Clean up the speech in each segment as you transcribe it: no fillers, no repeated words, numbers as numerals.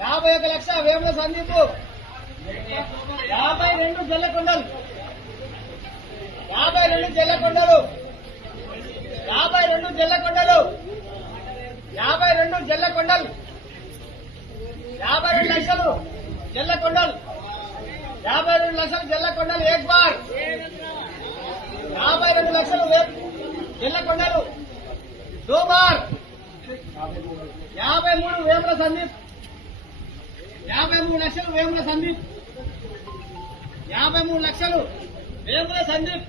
51 లక్ష వేముల సందీప్ 52 జల్లకొండలు 52 జల్లకొండలు 52 జల్లకొండలు 52 జల్లకొండలు 52 లక్షలు జల్లకొండలు 52 లక్షలు జల్లకొండలు ఏక్ బార్ 52 లక్షలు జల్లకొండలు దో బార్ 53 వేముల సందీప్ 53 లక్షలు వేముల సందీప్ 53 లక్షలు వేముల సందీప్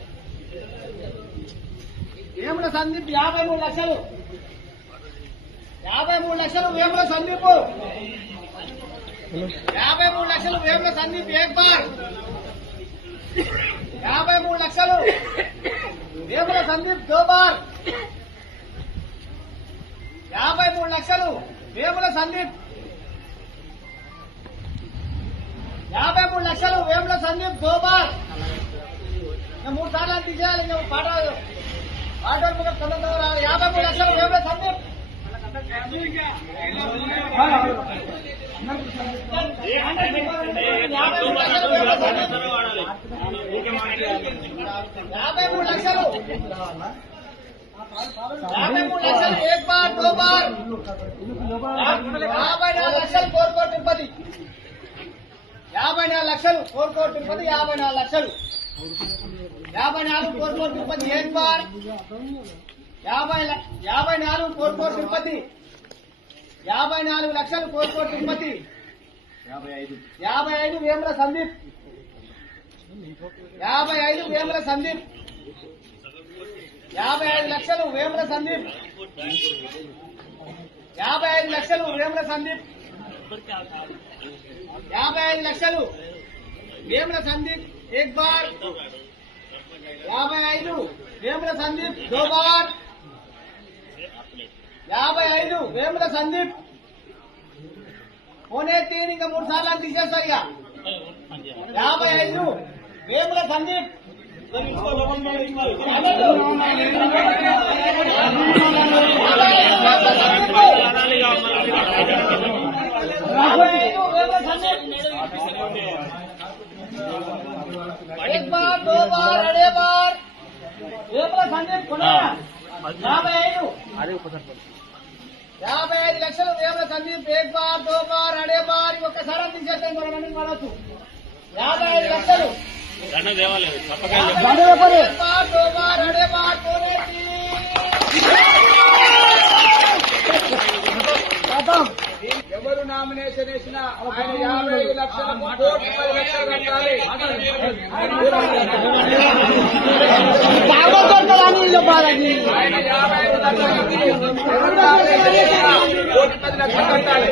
53 లక్షలు 53 లక్షలు వేముల సందీప్ 53 లక్షలు వేముల సందీప్ ఏక్ బార్ 53 లక్షలు వేముల సందీప్ దో బార్ 53 లక్షలు వేముల సందీప్ 53 లక్షలు వేముల సందీప్ దో బార్ 3 సార్లు తీసేయాలి పాట 53 లక్షలు వేముల సందీప్ 53 లక్షలు 53 లక్షలు ఏక్ బార్ దో బార్ 54 లక్షలు కోరుకోట తిరుపతి 54 లక్షలు కోరుకోట తిరుపతి 54 లక్షలు 54 కోరుకోట తిరుపతి ఏక్ బార్ 54 కోరుకోట తిరుపతి 54 లక్షలు కోరుకోట తిరుపతి 55 వేముల సందీప్ 55 వేముల సందీప్ 55 లక్షలు వేముల సందీప్ 55 లక్షలు వేముల సందీప్ 55 లక్షలు వేముల సందీప్ ఏక్ బార్ 55 వేముల సందీప్ దో బార్ 55 వేముల సందీప్ పోనే 3 ఇంకా 3 సార్లు తీసేస్తా ఇక 55 వేముల సందీప్ 1 बार 2 बार अड़े बार वेमुల సందీప్ 55 లక్షలు వేముల సందీప్ 1 बार 2 बार अड़े बार ఒక్కసారి తీసేస్తాం మనం మనకు 55 లక్షలు ఎవరు నామినేషన్ వేసినా ఆయన 55 లక్షలకు 10 లక్షలు కట్టాలి. ఆయన 55 లక్షలకు 10 లక్షలు కట్టాలి.